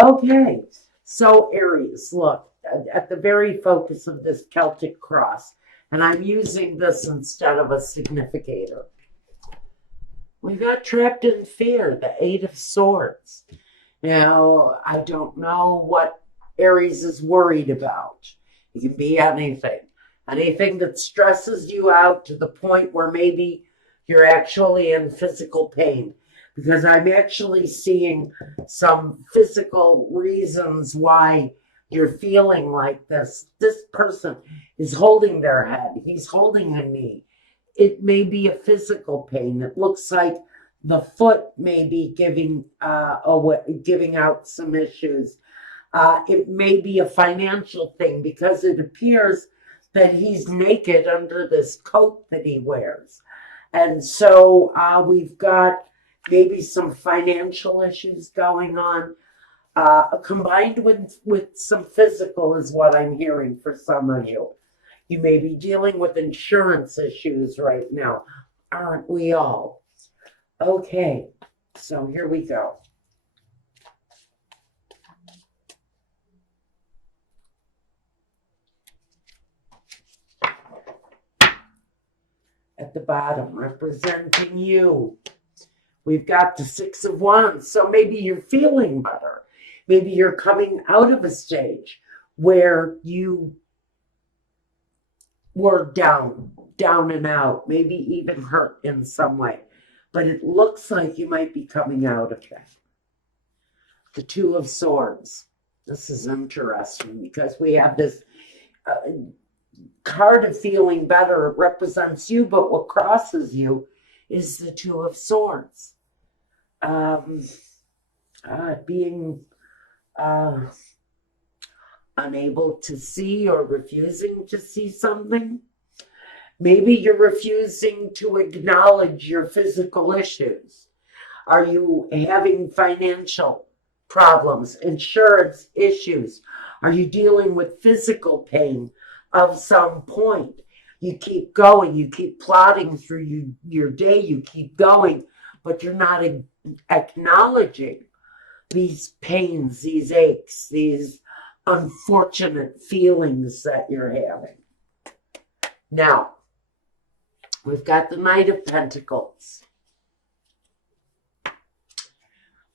Okay, so Aries, look, at the very focus of this Celtic cross, and I'm using this instead of a significator. We got trapped in fear, the Eight of Swords. Now, I don't know what Aries is worried about. It can be anything. Anything that stresses you out to the point where maybe you're actually in physical pain. Because I'm actually seeing some physical reasons why you're feeling like this. This person is holding their head, he's holding a knee. It may be a physical pain. It looks like the foot may be giving out some issues. It may be a financial thing because it appears that he's naked under this coat that he wears. And so we've got maybe some financial issues going on, combined with some physical is what I'm hearing for some of you. You may be dealing with insurance issues right now. Aren't we all? Okay, so here we go. At the bottom, representing you, we've got the Six of Wands. So maybe you're feeling better. Maybe you're coming out of a stage where you were down and out, maybe even hurt in some way. But it looks like you might be coming out of that. The Two of Swords. This is interesting because we have this card of feeling better. It represents you, but what crosses you is the Two of Swords. Being unable to see or refusing to see something. Maybe you're refusing to acknowledge your physical issues. Are you having financial problems, insurance issues? Are you dealing with physical pain of some point? You keep going, you keep plodding through your day, you keep going, but you're not acknowledging these pains, these aches, these unfortunate feelings that you're having. Now, we've got the Knight of Pentacles.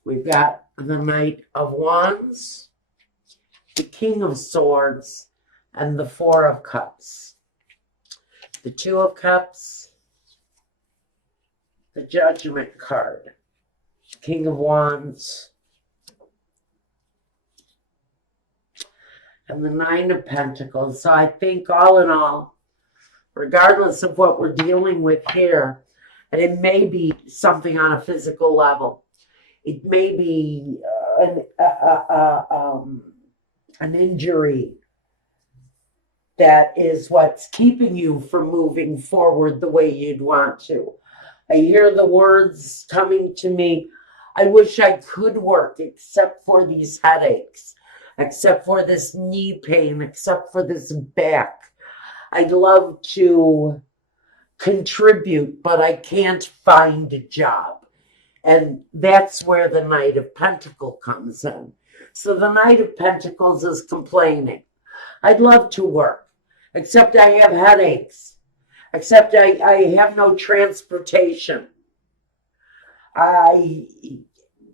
We've got the Knight of Wands, the King of Swords, and the Four of Cups. The Two of Cups, the Judgment card, King of Wands, and the Nine of Pentacles. So I think all in all, regardless of what we're dealing with here, and it may be something on a physical level, it may be an injury that is what's keeping you from moving forward the way you'd want to. I hear the words coming to me, I wish I could work except for these headaches, except for this knee pain, except for this back. I'd love to contribute, but I can't find a job. And that's where the Knight of Pentacles comes in. So the Knight of Pentacles is complaining. I'd love to work, except I have headaches, except I have no transportation. I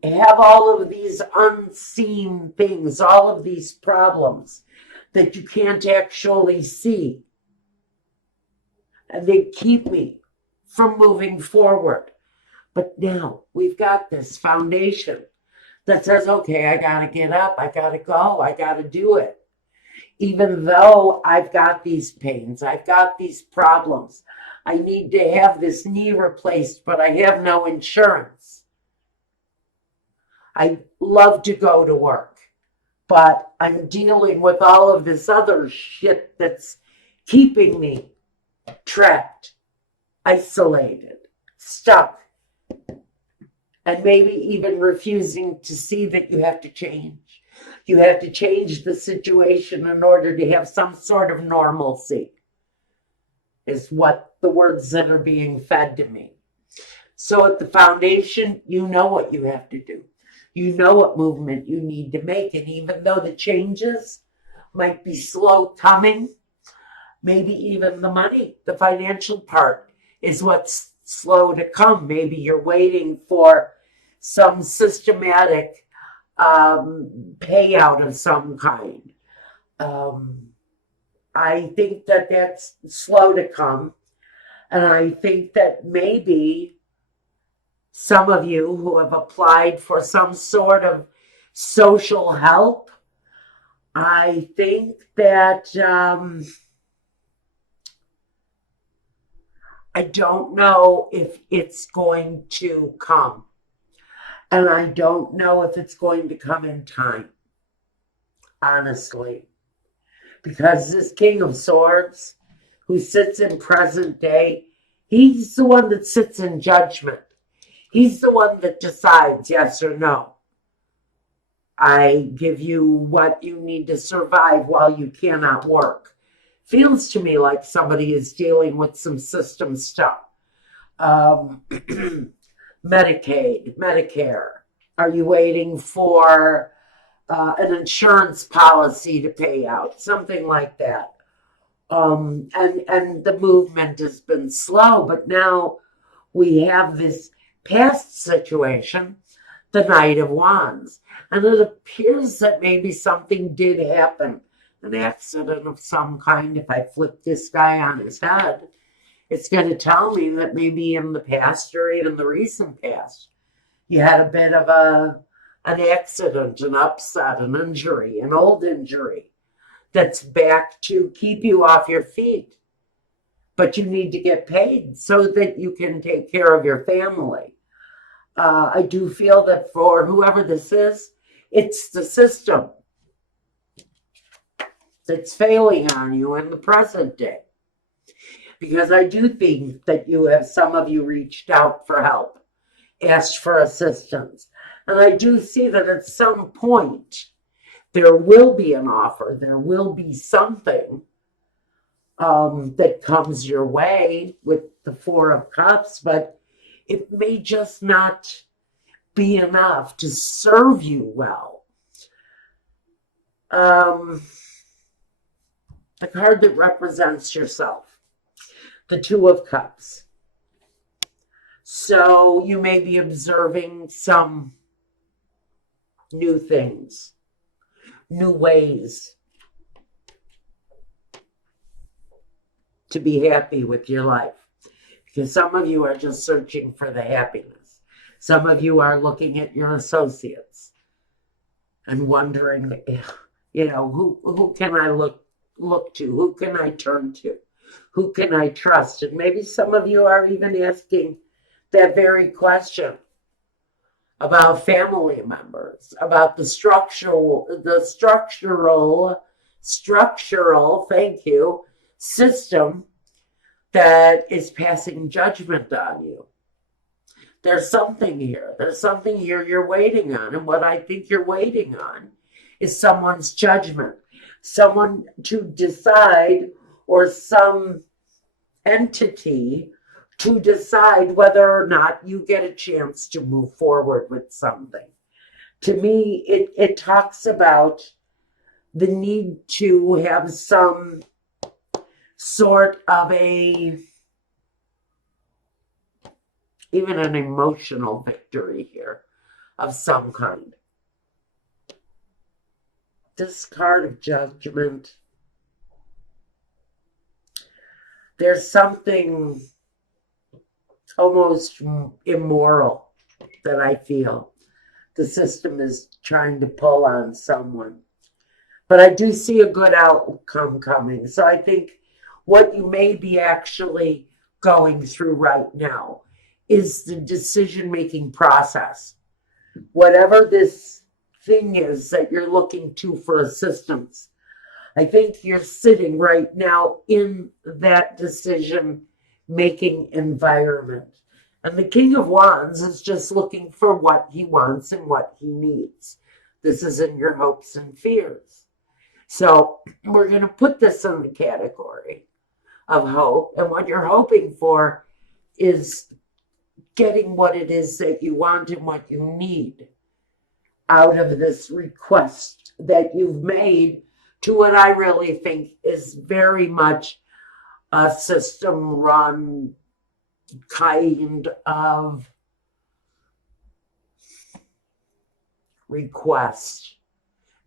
have all of these unseen things, all of these problems that you can't actually see. And they keep me from moving forward. But now we've got this foundation that says, okay, I got to get up, I got to go, I got to do it. Even though I've got these pains, I've got these problems, I need to have this knee replaced, but I have no insurance. I love to go to work, but I'm dealing with all of this other shit that's keeping me trapped, isolated, stuck, and maybe even refusing to see that you have to change. You have to change the situation in order to have some sort of normalcy, is what the words that are being fed to me. So at the foundation, you know what you have to do. You know what movement you need to make. And even though the changes might be slow coming, maybe even the money, the financial part is what's slow to come. Maybe you're waiting for some systematic payout of some kind. Um, I think that that's slow to come. And I think that maybe some of you who have applied for some sort of social help, I think that I don't know if it's going to come. And I don't know if it's going to come in time, honestly. Because this King of Swords, who sits in present day, he's the one that sits in judgment. He's the one that decides yes or no. I give you what you need to survive while you cannot work. Feels to me like somebody is dealing with some system stuff. Medicaid, Medicare. Are you waiting for an insurance policy to pay out? Something like that. And the movement has been slow, but now we have this past situation, the Knight of Wands. And it appears that maybe something did happen, an accident of some kind. If I flip this guy on his head, it's going to tell me that maybe in the past or even the recent past, you had a bit of an accident, an upset, an injury, an old injury that's back to keep you off your feet. But you need to get paid so that you can take care of your family. I do feel that for whoever this is, it's the system that's failing on you in the present day. Because I do think that some of you reached out for help, asked for assistance. And I do see that at some point, there will be an offer, there will be something that comes your way with the Four of Cups, but it may just not be enough to serve you well. The card that represents yourself, the Two of Cups. So you may be observing some new things, new ways to be happy with your life. Because some of you are just searching for the happiness. Some of you are looking at your associates and wondering, who can I look to? Who can I turn to? Who can I trust? And maybe some of you are even asking that very question about family members, about the structural, thank you, system that is passing judgment on you. There's something here. There's something here you're waiting on. And what I think you're waiting on is someone's judgment. Someone to decide, or some entity to decide whether or not you get a chance to move forward with something. To me, it talks about the need to have some sort of even an emotional victory here of some kind. This card of Judgment, there's something almost immoral that I feel the system is trying to pull on someone. But I do see a good outcome coming. So I think what you may be actually going through right now is the decision-making process. Whatever this thing is that you're looking to for assistance, I think you're sitting right now in that decision-making environment. And the King of Wands is just looking for what he wants and what he needs. This is in your hopes and fears. So we're going to put this in the category of hope. And what you're hoping for is getting what it is that you want and what you need. out of this request that you've made to what I really think is very much a system run kind of request.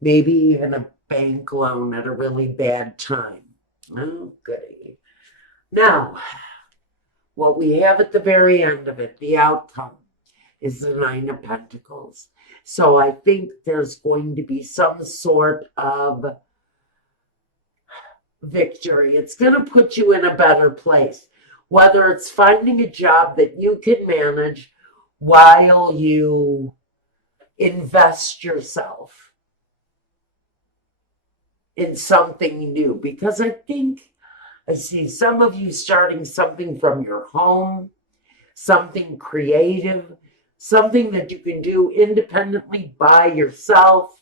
Maybe even a bank loan at a really bad time. Oh, goody. Now, what we have at the very end of it, the outcome, is the Nine of Pentacles. So I think there's going to be some sort of victory. It's going to put you in a better place. Whether it's finding a job that you can manage while you invest yourself in something new. Because I think I see some of you starting something from your home, something creative, something that you can do independently by yourself.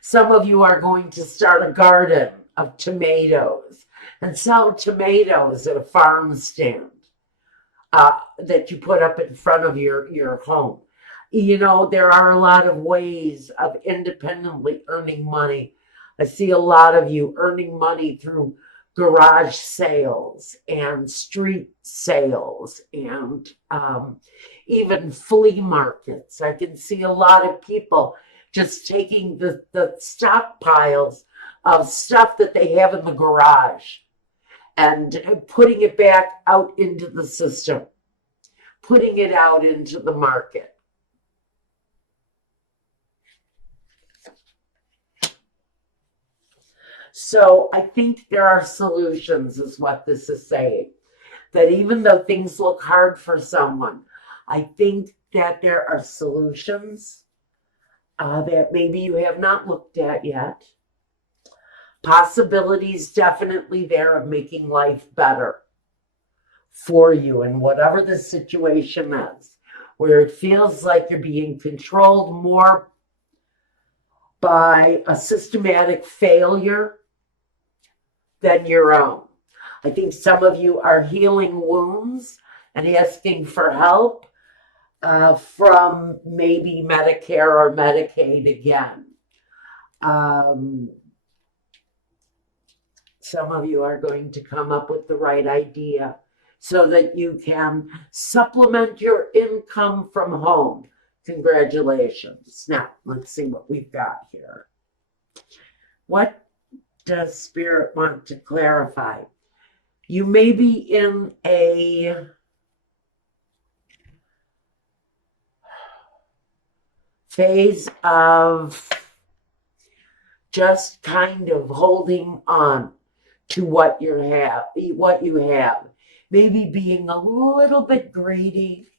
Some of you are going to start a garden of tomatoes and sell tomatoes at a farm stand that you put up in front of your home. You know, there are a lot of ways of independently earning money. I see a lot of you earning money through garage sales and street sales and even flea markets. I can see a lot of people just taking the stockpiles of stuff that they have in the garage and putting it back out into the system, putting it out into the market. So I think there are solutions, is what this is saying. That even though things look hard for someone, I think that there are solutions that maybe you have not looked at yet. Possibilities definitely there of making life better for you in whatever the situation is, where it feels like you're being controlled more by a systematic failure than your own. I think some of you are healing wounds and asking for help from maybe Medicare or Medicaid again. Some of you are going to come up with the right idea so that you can supplement your income from home. Congratulations. Now, let's see what we've got here. What does Spirit want to clarify? You may be in a phase of just kind of holding on to what you have. Maybe being a little bit greedy,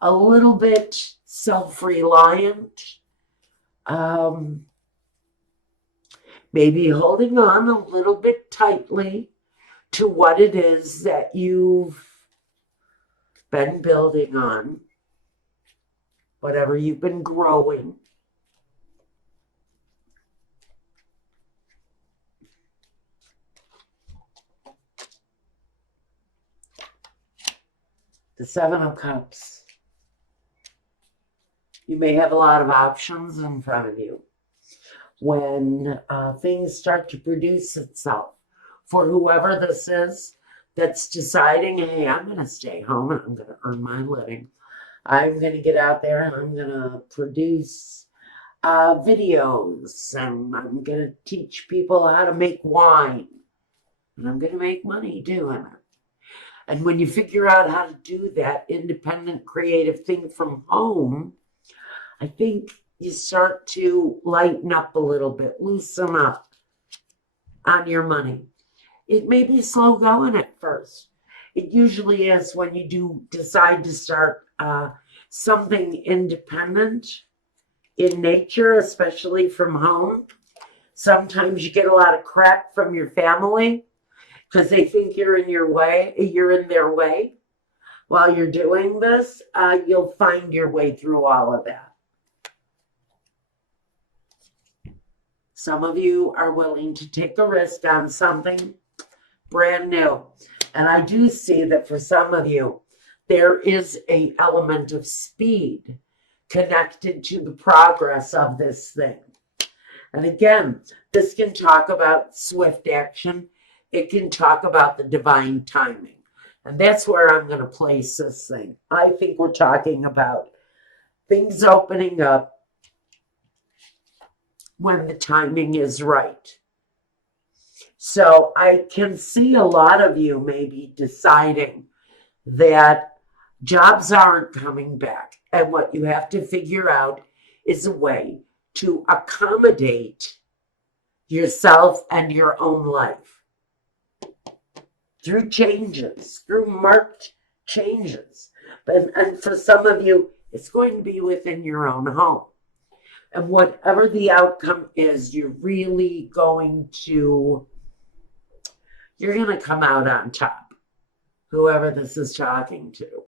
a little bit self-reliant, maybe holding on a little bit tightly to what it is that you've been building on, whatever you've been growing. The Seven of Cups. You may have a lot of options in front of you when things start to produce itself for whoever this is that's deciding, hey, I'm going to stay home and I'm going to earn my living. I'm going to get out there and I'm going to produce videos and I'm going to teach people how to make wine. And I'm going to make money doing it. And when you figure out how to do that independent creative thing from home, I think you start to lighten up a little bit, loosen up on your money. It may be slow going at first. It usually is when you do decide to start something independent in nature, especially from home. Sometimes you get a lot of crap from your family because they think you're in their way. While you're doing this, you'll find your way through all of that. Some of you are willing to take a risk on something brand new. And I do see that for some of you, there is an element of speed connected to the progress of this thing. And again, this can talk about swift action. It can talk about the divine timing. And that's where I'm going to place this thing. I think we're talking about things opening up when the timing is right. So I can see a lot of you maybe deciding that jobs aren't coming back. And what you have to figure out is a way to accommodate yourself and your own life through changes, through marked changes. And for some of you, it's going to be within your own home. And whatever the outcome is, you're going to come out on top, whoever this is talking to.